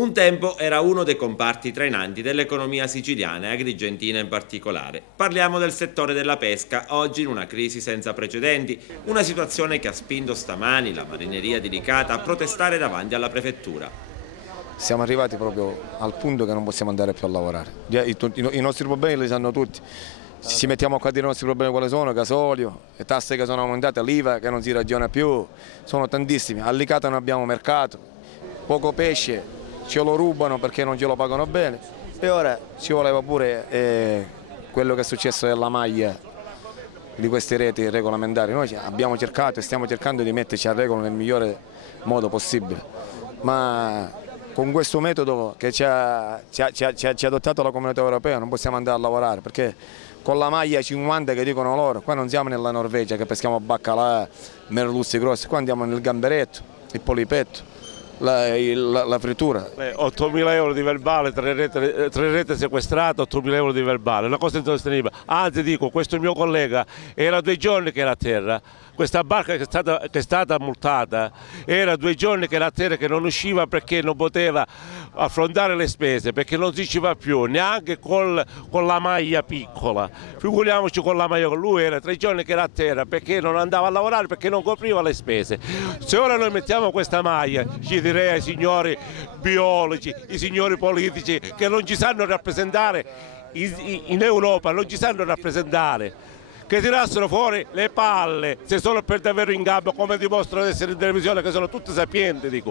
Un tempo era uno dei comparti trainanti dell'economia siciliana e agrigentina in particolare. Parliamo del settore della pesca, oggi in una crisi senza precedenti, una situazione che ha spinto stamani la marineria di Licata a protestare davanti alla prefettura. Siamo arrivati proprio al punto che non possiamo andare più a lavorare. I nostri problemi li sanno tutti. Se ci mettiamo qua a dire i nostri problemi quali sono, gasolio, le tasse che sono aumentate, l'IVA che non si ragiona più, sono tantissimi. A Licata non abbiamo mercato, poco pesce, ce lo rubano perché non ce lo pagano bene e ora ci voleva pure quello che è successo della maglia di queste reti regolamentari. Noi abbiamo cercato e stiamo cercando di metterci a regola nel migliore modo possibile, ma con questo metodo che ci ha adottato la Comunità Europea non possiamo andare a lavorare, perché con la maglia 50 che dicono loro, qua non siamo nella Norvegia che peschiamo baccalà, merluzzi grossi, qua andiamo nel gamberetto, il polipetto, la frittura. 8.000 euro di verbale, tre rete sequestrate, 8.000 euro di verbale, una cosa insostenibile. Anzi dico, questo mio collega era 2 giorni che era a terra, questa barca che è stata multata era 2 giorni che era a terra, che non usciva perché non poteva affrontare le spese, perché non si ci va più, neanche con la maglia piccola, figuriamoci con la maglia. Lui era 3 giorni che era a terra perché non andava a lavorare, perché non copriva le spese. Se ora noi mettiamo questa maglia, ci direi ai signori biologi, i signori politici che non ci sanno rappresentare in Europa, non ci sanno rappresentare, che tirassero fuori le palle se sono per davvero in gamba, come dimostrano di essere in televisione, che sono tutti sapienti.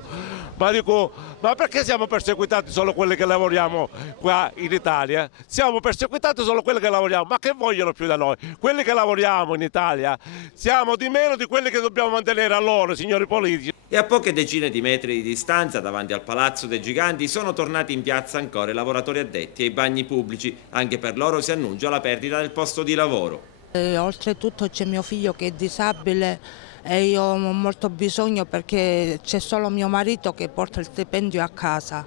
Ma perché siamo perseguitati solo quelli che lavoriamo qua in Italia? Siamo perseguitati solo quelli che lavoriamo, ma che vogliono più da noi? Quelli che lavoriamo in Italia siamo di meno di quelli che dobbiamo mantenere a loro, signori politici. E a poche decine di metri di distanza, davanti al Palazzo dei Giganti, sono tornati in piazza ancora i lavoratori addetti ai bagni pubblici. Anche per loro si annuncia la perdita del posto di lavoro. Oltretutto c'è mio figlio che è disabile e io ho molto bisogno perché c'è solo mio marito che porta il stipendio a casa.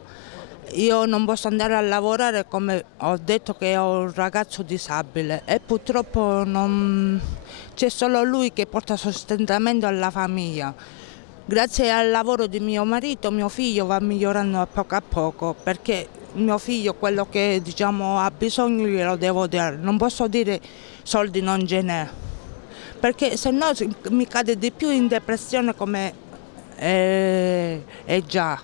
Io non posso andare a lavorare, come ho detto che ho un ragazzo disabile e purtroppo c'è solo lui che porta sostentamento alla famiglia. Grazie al lavoro di mio marito mio figlio va migliorando a poco, perché mio figlio quello che ha bisogno glielo devo dare, non posso dire soldi non ce n'è, perché se no mi cade di più in depressione come è già.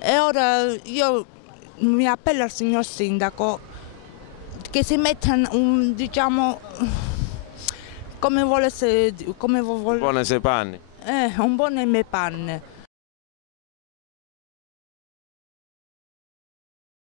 E ora io mi appello al signor sindaco che si metta come vuole Buone sei panni. un po' nei miei panni.